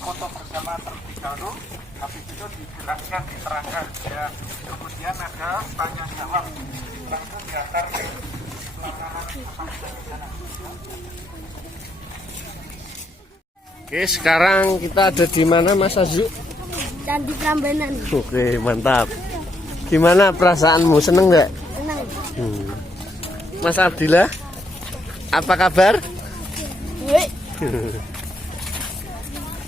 foto bersama terlebih dahulu, habis itu dijelaskan, diterangkan ya. Kemudian ada tanya jawab, langsung diantar ke pelaksanaan. Oke, sekarang kita ada di mana Mas Azu? Candi Prambanan. Oke, mantap. Gimana perasaanmu? Seneng nggak? Senang. Mas Abdillah, apa kabar?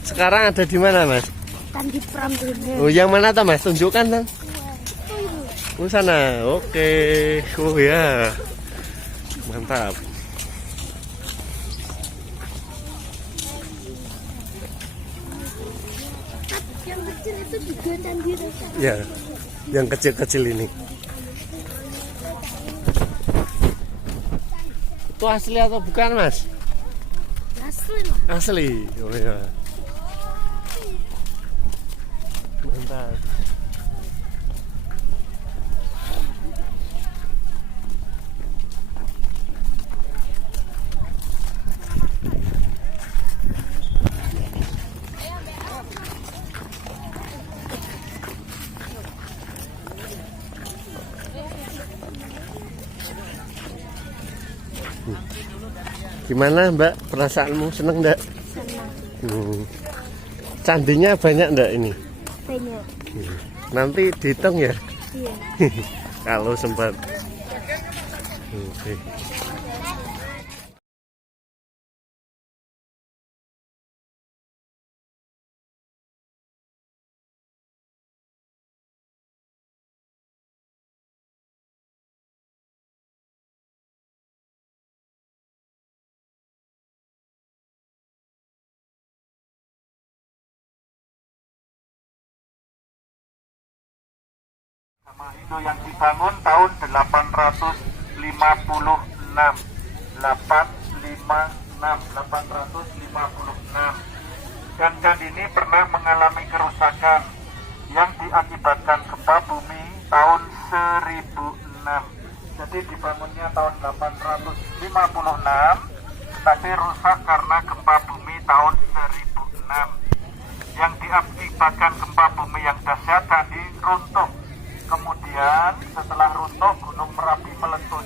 Sekarang ada di mana Mas? Candi Prambanan. Oh, yang mana tuh Mas? Tunjukkan dong. Oh, sana. Oke. Oh ya. Mantap. Yang kecil itu juga Candi Rasa. Ya. Yang kecil-kecil ini. Itu asli atau bukan Mas? Asli lah. Asli. Oh ya. Mantap. Gimana Mbak, perasaanmu seneng enggak? Senang. Candinya banyak enggak ini? Banyak. Nanti dihitung ya? Iya. Kalau sempat. Oke. Sama itu yang dibangun tahun 856. 856. Dan candi ini pernah mengalami kerusakan yang diakibatkan gempa bumi tahun 1006. Jadi dibangunnya tahun 856, tapi rusak karena gempa bumi tahun 1006. Yang diakibatkan gempa bumi yang dahsyat, candi runtuh. Kemudian setelah runtuh, Gunung Merapi meletus.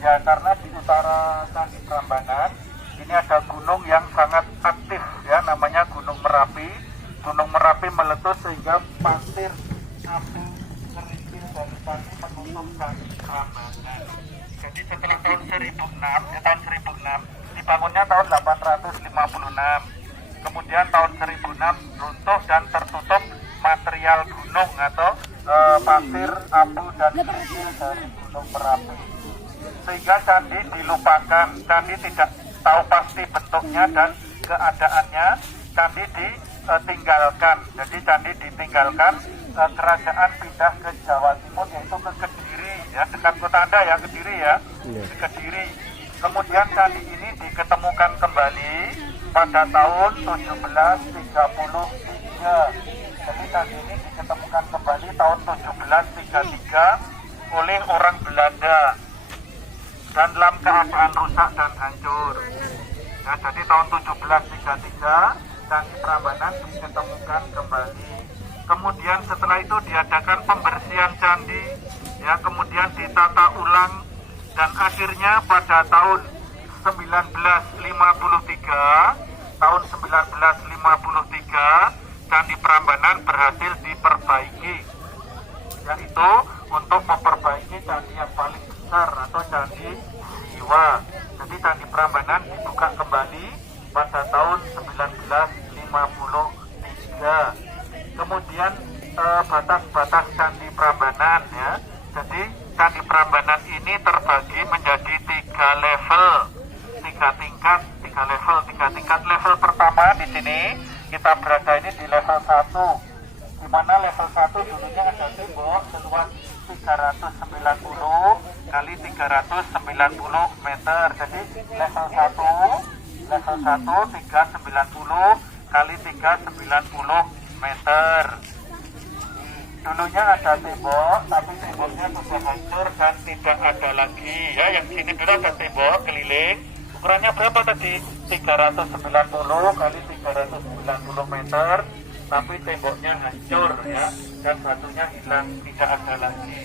Ya, karena di utara Candi Prambanan ini ada gunung yang sangat aktif ya, namanya Gunung Merapi. Gunung Merapi meletus sehingga pasir abu kerikil dari candi menutup Candi Prambanan. Jadi setelah tahun 1006, dibangunnya tahun 856. Kemudian tahun 1006 runtuh dan tertutup material gunung atau pasir abu dan kerikil dari Gunung Merapi. Sehingga candi dilupakan, candi tidak tahu pasti bentuknya dan keadaannya, candi ditinggalkan. Jadi candi ditinggalkan, kerajaan pindah ke Jawa Timur, yaitu ke Kediri ya, dekat kota Anda ya, Kediri ya, di Kediri. Kemudian candi ini diketemukan kembali pada tahun 1733. Jadi candi ini diketemukan kembali tahun 1733 oleh orang Belanda dan dalam keadaan rusak dan hancur. Ya, jadi tahun 1733 Candi Prambanan diketemukan kembali. Kemudian setelah itu diadakan pembersihan candi, ya, kemudian ditata ulang dan akhirnya pada tahun 1953 Candi Prambanan berhasil diperbaiki, yaitu untuk memperbaiki candi yang paling besar atau Candi Siwa. Jadi Candi Prambanan dibuka kembali pada tahun 1953. Kemudian batas-batas Candi Prambanan ya. Jadi Candi Prambanan ini terbagi menjadi 3 level, 3 tingkat. Level pertama di sini kita berada ini di level 1, di mana level 1 dulunya ada tembok seluas 390 kali 390 meter. Jadi level 1 390 kali 390 meter. Dulunya ada tembok, tapi temboknya sudah hancur dan tidak ada lagi. Ya, yang sini dulu ada tembok keliling, Ukurannya berapa tadi? 390 kali 390 meter, tapi temboknya hancur ya, dan batunya hilang, tidak ada lagi.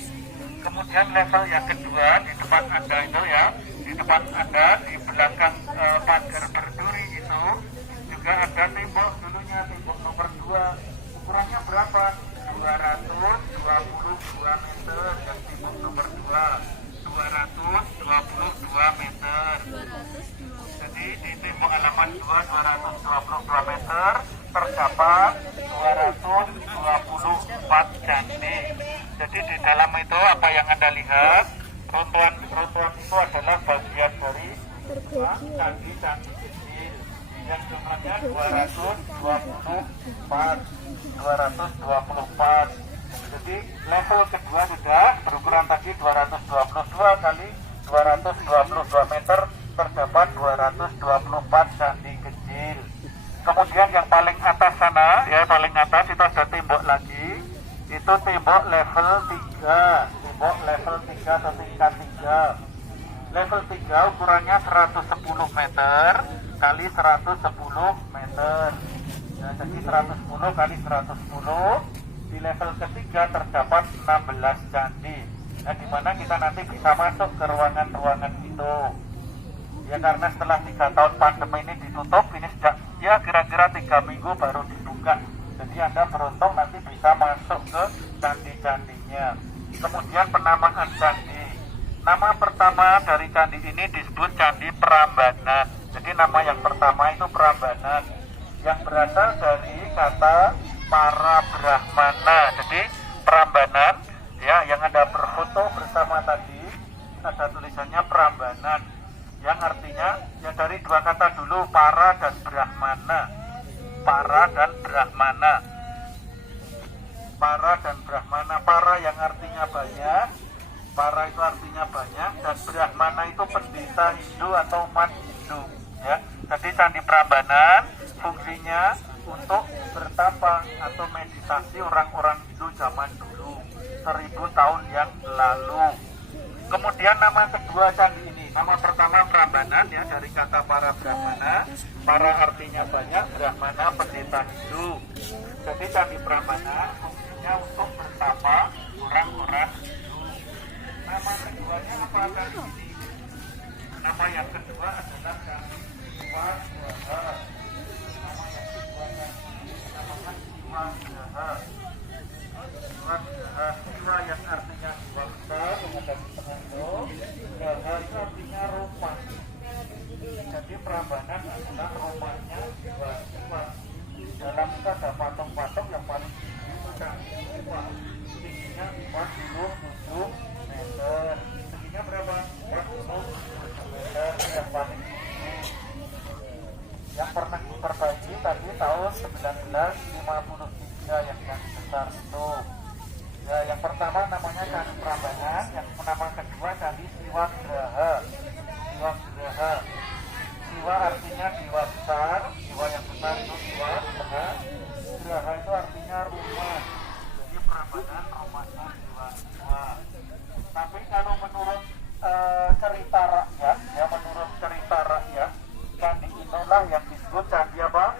Kemudian level yang kedua di depan Anda itu ya, di depan Anda di belakang pagar berduri itu juga ada tembok dulunya, tembok nomor 2. Ukurannya berapa? 222 meter yang tembok nomor 2. 222 meter. Jadi di tembok halaman 222 meter terdapat 224 candi. Jadi di dalam itu apa yang Anda lihat, runtuhan itu adalah bagian dari candi-candi kecil yang jumlahnya 224. Jadi level kedua sudah berukuran tadi 222 kali 222 meter, terdapat 224 candi kecil. Kemudian yang paling atas sana, ya paling atas itu ada tembok lagi. Itu tembok level 3, tembok level 3 atau tingkat 3. Level 3 ukurannya 110 meter kali 110 meter. Nah, jadi 110 kali 110. Di level ketiga terdapat 16 candi. Nah, di mana kita nanti bisa masuk ke ruangan-ruangan itu. Ya karena setelah 3 tahun pandemi ini ditutup, ini sejak ya kira-kira 3 minggu baru dibuka. Jadi Anda beruntung nanti bisa masuk ke candi-candinya. Kemudian penamaan candi. Nama pertama dari candi ini disebut Candi Prambanan. Jadi nama yang pertama itu Prambanan, yang berasal dari kata para Brahmana. Jadi Prambanan ya, yang Anda berfoto bersama tadi ada tulisannya Prambanan, yang artinya ya dari dua kata dulu, para dan Brahmana. Para dan Brahmana. Para dan Brahmana. Para yang artinya banyak, para itu artinya banyak, dan Brahmana itu pendeta Hindu atau umat Hindu ya. Jadi Candi Prambanan fungsinya untuk bertapa atau meditasi orang-orang Hindu zaman dulu 1000 tahun yang lalu. Kemudian nama kedua candi ini, nama pertama Prambanan ya, dari kata para Brahmana. Para artinya banyak, Brahmana pendeta Hindu. Jadi Candi Prambanan fungsinya untuk bertapa orang-orang Hindu. Nama keduanya apa candi ini? Nama yang kedua adalah Candi Siwagraha. Nama yang kedua namanya Siwagraha. Siwa yang artinya swasta, kemudian di tengah itu, Graha itu artinya rumah. Jadi Prambanan adalah rumahnya Siwa. Dalam itu ada patung-patung yang paling tinggi itu Candi Siwa. Tingginya 47 meter. Tingginya berapa? 47 meter yang paling tinggi. Yang pernah diperbaiki tadi tahun 1953 yang besar itu. Ya, yang pertama namanya Candi Prambanan, yang nama kedua Candi Siwagraha. Siwagraha. Siwa artinya dewa besar, dewa yang besar itu Siwa, Graha itu artinya rumah. Jadi Prambanan rumahnya dewa-dewa. Tapi kalau menurut cerita rakyat, ya menurut cerita rakyat, candi inilah yang disebut candi apa?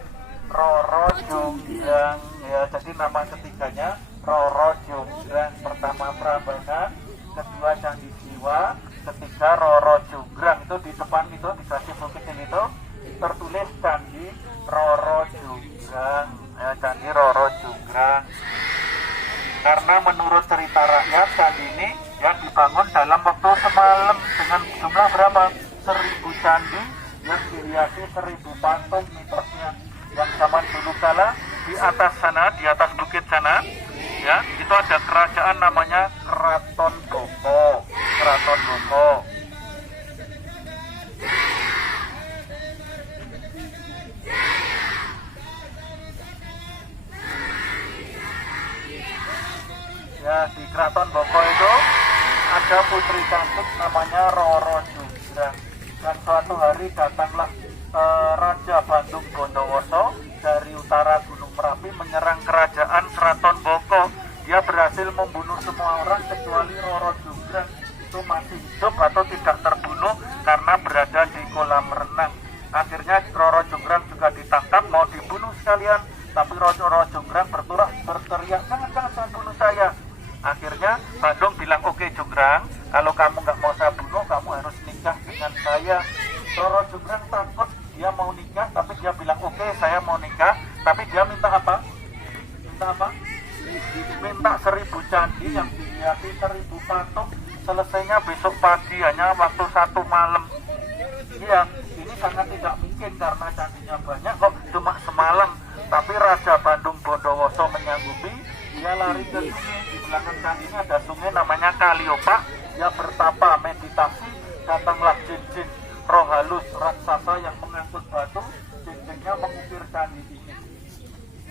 Roro Jonggrang. Ya, jadi nama ketiganya Roro Jonggrang. Pertama Prambanan, kedua Candi Siwa, ketiga Roro Jonggrang. Itu di depan itu dikasih bukit ini itu tertulis Candi Roro Jonggrang. Ya, Candi Roro Jonggrang. Karena menurut cerita rakyat, candi ini yang dibangun dalam waktu semalam dengan jumlah berapa? 1000 candi yang dihiasi 1000 patung mitosnya. Yang zaman dulu kala di atas sana, di atas bukit sana, ya itu ada kerajaan namanya Keraton Boko. Keraton Boko. Ya, di Keraton Boko itu ada putri cantik namanya Roro Jonggrang. Dan suatu hari datanglah Raja Bandung Bondowoso dari utara Gunung Merapi menyerang kerajaan Keraton Boko. Dia berhasil membunuh semua orang kecuali Roro Jonggrang. Itu masih hidup atau tidak terbunuh karena berada di kolam renang. Akhirnya Roro Jonggrang juga ditangkap, mau dibunuh sekalian, tapi Roro Jonggrang berteriak, jangan bunuh saya. Akhirnya Bandung bilang, oke Jonggrang, kalau kamu nggak mau saya bunuh, kamu harus nikah dengan saya. Roro Jonggrang takut, dia mau nikah, tapi dia bilang, oke saya mau nikah, tapi dia minta apa? Minta 1000 candi yang dihiasi 1000 patung, selesainya besok pagi, hanya waktu 1 malam. Iya, ini sangat tidak mungkin karena candinya banyak kok cuma semalam. Tapi Raja Bandung Bondowoso menyanggupi, dia lari ke sungai. Di belakang candinya ada sungai namanya Kaliopak. Dia bertapa meditasi, datanglah jin-jin roh halus raksasa yang mengangkut batu. Jin-jinnya mengukir candi ini.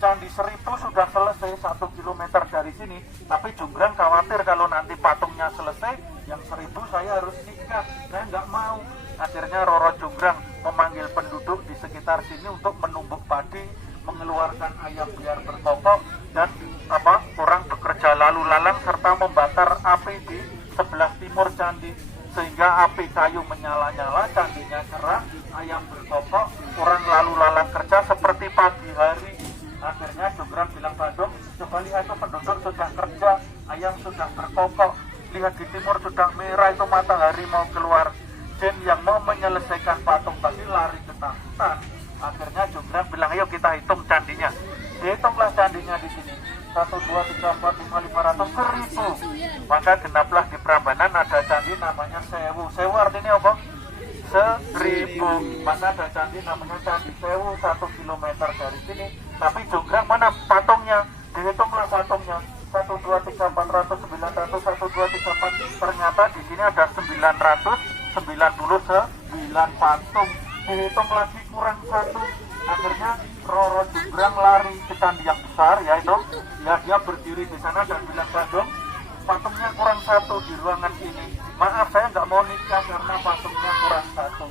Candi 1000 sudah selesai 1 kilometer dari sini, tapi Jonggrang khawatir kalau nanti patungnya selesai, yang 1000 saya harus nikah, saya nggak mau. Akhirnya Roro Jonggrang memanggil penduduk di sekitar sini untuk menumbuk padi, mengeluarkan ayam biar berkokok, dan orang bekerja lalu lalang serta membakar api di sebelah timur candi, sehingga api kayu menyala-nyala, candinya cerah, ayam berkokok, orang lalu lalang kerja seperti pagi hari. Akhirnya Jonggrang bilang, Bandung, coba lihat itu penduduk sudah kerja, ayam sudah berkokok, lihat di timur sudah merah, itu matahari mau keluar. Jin yang mau menyelesaikan patung tadi lari ketakutan. Akhirnya Jonggrang bilang, ayo kita hitung candinya. Dihitunglah candinya di sini. 1, 2, 3, 4, 5, 500, 1000. Maka genaplah di Prambanan ada candi namanya Sewu. Sewu artinya apa? 1000. Maka ada candi namanya Candi Sewu 1 kilometer dari sini. Tapi Jonggrang mana patungnya? Dihitunglah patungnya. 1, 2, 3, 400, 900, 1, 2, 3, 4. Ternyata di sini ada 999 patung. Dihitung lagi kurang 1. Akhirnya Roro Jonggrang lari ke candi yang besar, yaitu dia berdiri di sana dan bilang, Bandung, patungnya kurang 1 di ruangan ini. Maaf, saya nggak mau nikah karena patungnya kurang 1.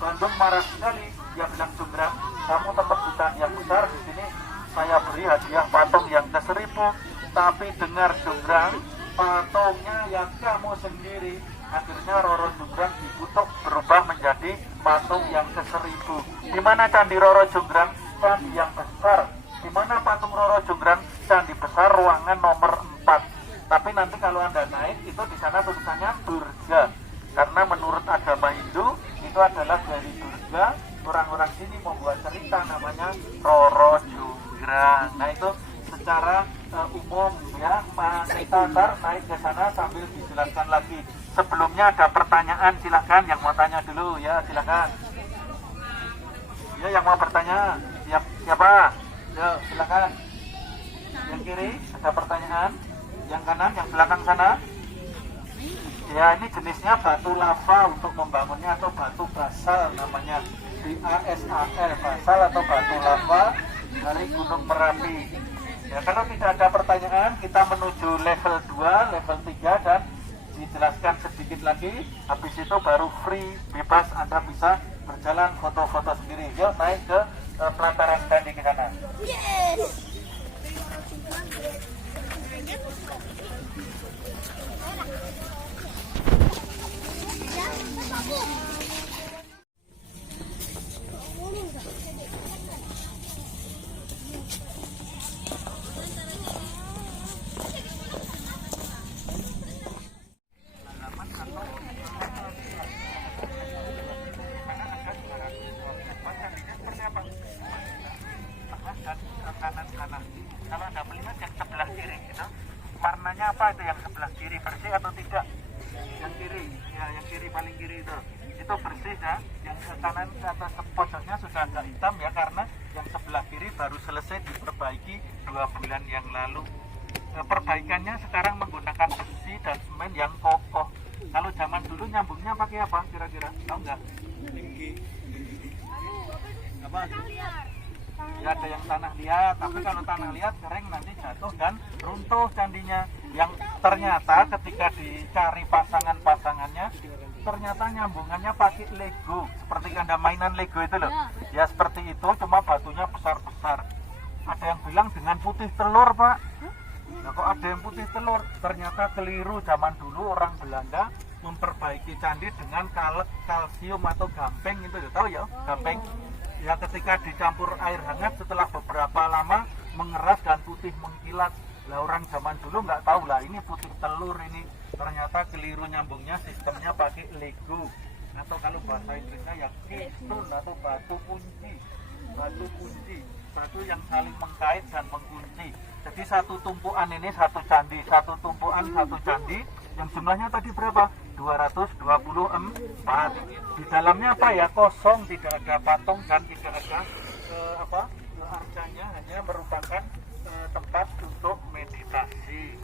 Bandung marah sekali. Dia bilang, Jonggrang, kamu tetap di candi yang besar, di sini saya beri hadiah patung yang ke 1000. Tapi dengar Jonggrang, patungnya yang kamu sendiri. Akhirnya Roro Jonggrang dikutuk berubah menjadi patung yang ke 1000. Di mana candi Roro Jonggrang? Candi yang besar. Di mana patung Roro Jonggrang? Candi besar, ruangan nomor 4. Tapi nanti kalau Anda naik, itu di sana tulisannya Durga. Karena menurut agama Hindu, itu adalah dari Durga. Orang-orang sini membuat cerita namanya Roro Jonggrang. Nah itu secara umum ya, kita ntar naik ke sana sambil dijelaskan lagi. Sebelumnya ada pertanyaan, silakan yang mau tanya dulu ya, silakan. Ya, yang mau bertanya, siapa? Ya, silakan. Yang kiri ada pertanyaan, yang kanan, yang belakang sana. Ya, ini jenisnya batu lava untuk membangunnya atau batu basal namanya. BASAL, basal atau batu lava dari Gunung Merapi. Ya, kalau tidak ada pertanyaan, kita menuju level 2, level 3 dan dijelaskan sedikit lagi. Habis itu baru free, bebas, Anda bisa berjalan foto-foto sendiri. Yuk naik ke pelataran candi ke sana. Yes. Kanan. Kalau Anda melihat yang sebelah kiri itu, warnanya apa itu yang sebelah kiri, bersih atau tidak? Yang kiri, ya yang kiri paling kiri itu bersih ya. Yang kanan ke atas pojoknya sudah agak hitam ya, karena yang sebelah kiri baru selesai diperbaiki 2 bulan yang lalu. Perbaikannya sekarang menggunakan besi dan semen yang kokoh. Kalau zaman dulu nyambungnya pakai apa kira-kira? Tahu nggak? Apa? Ya ada yang tanah liat, tapi kalau tanah liat kering nanti jatuh dan runtuh candinya. Yang ternyata ketika dicari pasangannya, ternyata nyambungannya pakai Lego. Seperti Anda mainan Lego itu loh. Ya seperti itu, cuma batunya besar-besar. Ada yang bilang dengan putih telur, Pak. Nah kok ada yang putih telur? Ternyata keliru, zaman dulu orang Belanda memperbaiki candi dengan dengan kalsium atau gampeng itu ya, tahu ya, gampeng. Ya ketika dicampur air hangat setelah beberapa lama mengeras dan putih mengkilat. Lah orang zaman dulu nggak tahu lah ini putih telur ini. Ternyata keliru nyambungnya, sistemnya pakai Lego atau kalau bahasa Inggrisnya ya keystone atau batu kunci. Batu kunci, batu yang saling mengkait dan mengunci. Jadi satu tumpuan ini satu candi, satu tumpuan satu candi yang jumlahnya tadi berapa? 224. Di dalamnya apa ya? Kosong, tidak ada patung dan tidak ada arcanya, hanya merupakan tempat untuk meditasi.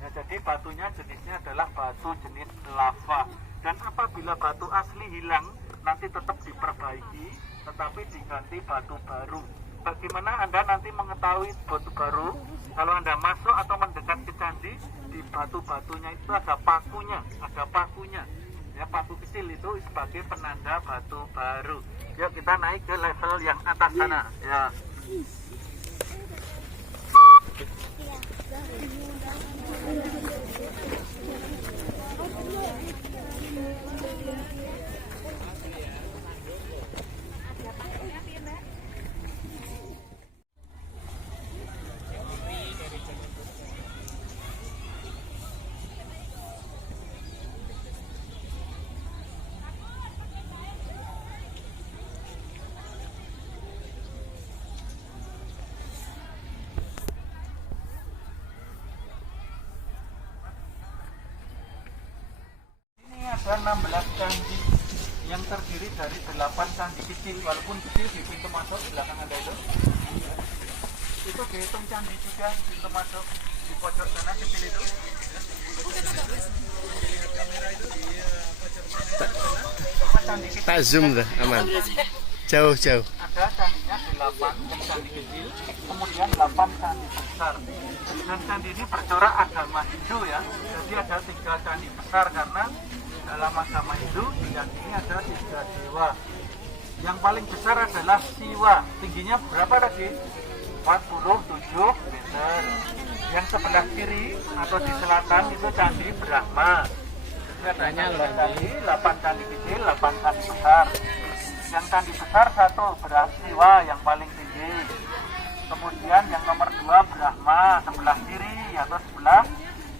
Nah, jadi batunya jenisnya adalah batu jenis lava. Dan apabila batu asli hilang, nanti tetap diperbaiki, tetapi diganti batu baru. Bagaimana Anda nanti mengetahui batu baru? Kalau Anda masuk atau mendekat ke candi, di batu-batunya itu ada pakunya, Ya, paku kecil itu sebagai penanda batu baru. Yuk kita naik ke level yang atas sana. Ya. Ada 16 candi yang terdiri dari 8 candi kecil, walaupun kecil di pintu masuk di belakang Anda itu dihitung candi juga. Pintu masuk di pojok sana kecil itu, lihat kamera itu di pojok sana, candi kecil. Tak zoom dah, aman. Jauh-jauh. Ada candinya 8 yang candi kecil, kemudian 8 candi besar. Dan candi ini bercorak agama Hindu ya. Jadi ada 3 candi besar karena dalam agama Hindu diyakini ada 3 dewa. Yang paling besar adalah Siwa. Tingginya berapa tadi? 47 meter. Yang sebelah kiri atau di selatan itu Candi Brahma. Jadi ada 8 candi kecil, 8 candi besar. Yang candi besar 1 beras Siwa yang paling tinggi. Kemudian yang nomor 2 Brahma sebelah kiri atau sebelah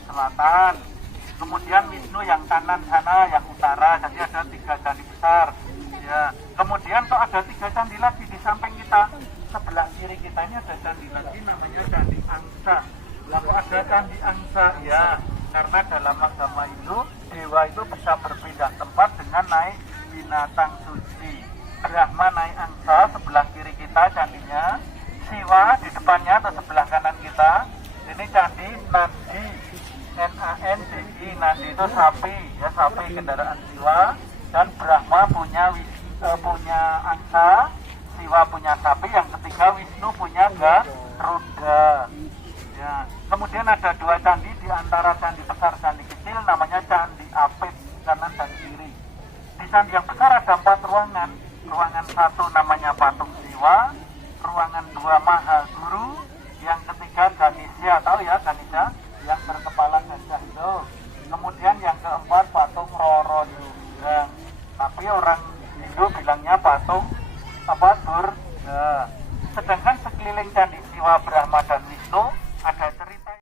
selatan. Kemudian Wisnu yang kanan sana, yang utara. Jadi ada 3 candi besar. Ya. Kemudian tuh ada 3 candi lagi di samping kita. Sebelah kiri kita ini ada candi lagi namanya Candi Angsa. Lalu ada Candi Angsa ya, karena dalam agama Hindu dewa itu bisa berpindah tempat dengan naik binatang suci. Brahma naik angsa sebelah kiri kita candinya. Siwa di depannya atau sebelah kanan kita. Ini Candi Nandi. Nandi, Nandi itu sapi, ya sapi kendaraan Siwa. Dan Brahma punya angsa, Siwa punya sapi. Yang ketiga Wisnu punya Garuda. Ya. Kemudian ada 2 candi di antara candi besar candi kecil, namanya Candi Apit kanan dan kiri. Di candi yang besar ada 4 ruangan. Ruangan 1 namanya Patung Siwa, ruangan 2 Mahaguru, yang ketiga Ganesha, tahu ya Ganesha yang berkepala gajah itu. Kemudian yang keempat patung Roro Jonggrang. Tapi orang Hindu bilangnya patung Durga. Sedangkan sekeliling candi Siwa, Brahma dan Wisnu ada cerita.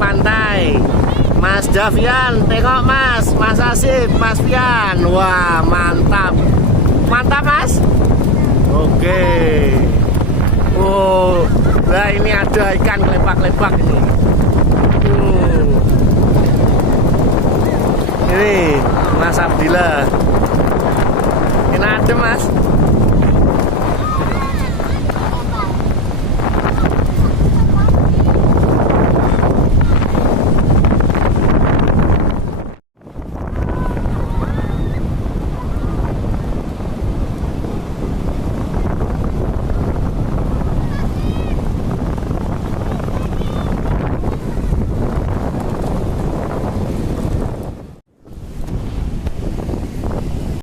Pantai Mas Davian, tengok Mas Asif, Mas Fian. Wah mantap Mas. Oke. Oh, nah ini ada ikan kelepak-kelepak ini. Ini Mas Abdillah. Ini ada Mas.